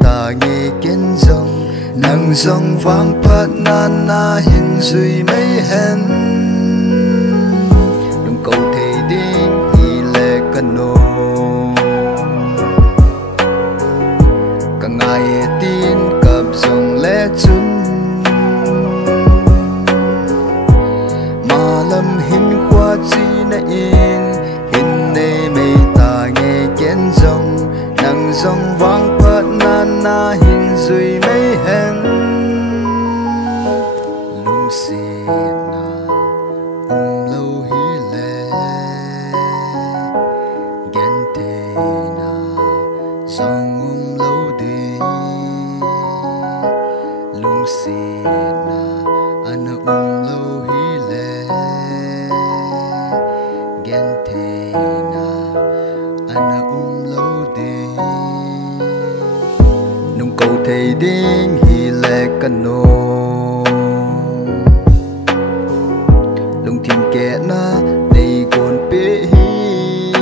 ta nghe kiến dòng nang dòng vang phát nan na hin duy mấy hen đừng cầu thầy đinh hi lệ cano cả ngày tin cặp dòng lẽ chun mà lâm hin qua chi na in hin này mây ta nghe kiến dòng nang dòng vang phát nan na hin duy mấy hen lung xì na lâu hi lệ ghen tê na dòng lâu đi lung xì na ana lâu hi lệ ghen tê na ana lâu đi nung cầu thầy đinh hi lệ cano lung thiên kẻ na đây còn bế hi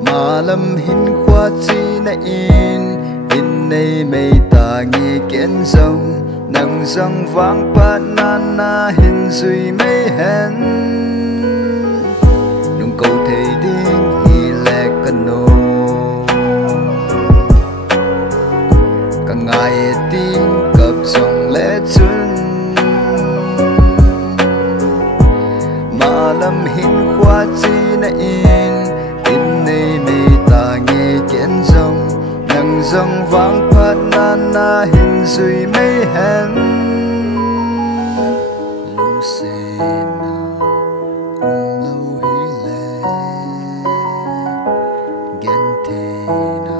mà lâm hin khoa chi na in này mây ta nghe kiến dòng nang dòng vang phát nan na hin duy mấy hen nung cầu thầy đinh hi lệ cano cả ngày tin cặp dòng lẽ chun mà lâm hin khoa chi na in này mây ta nghe kiến dòng nang dòng vang phát nan na hin duy mấy hen lung xì na lâu hi lệ ghen tê na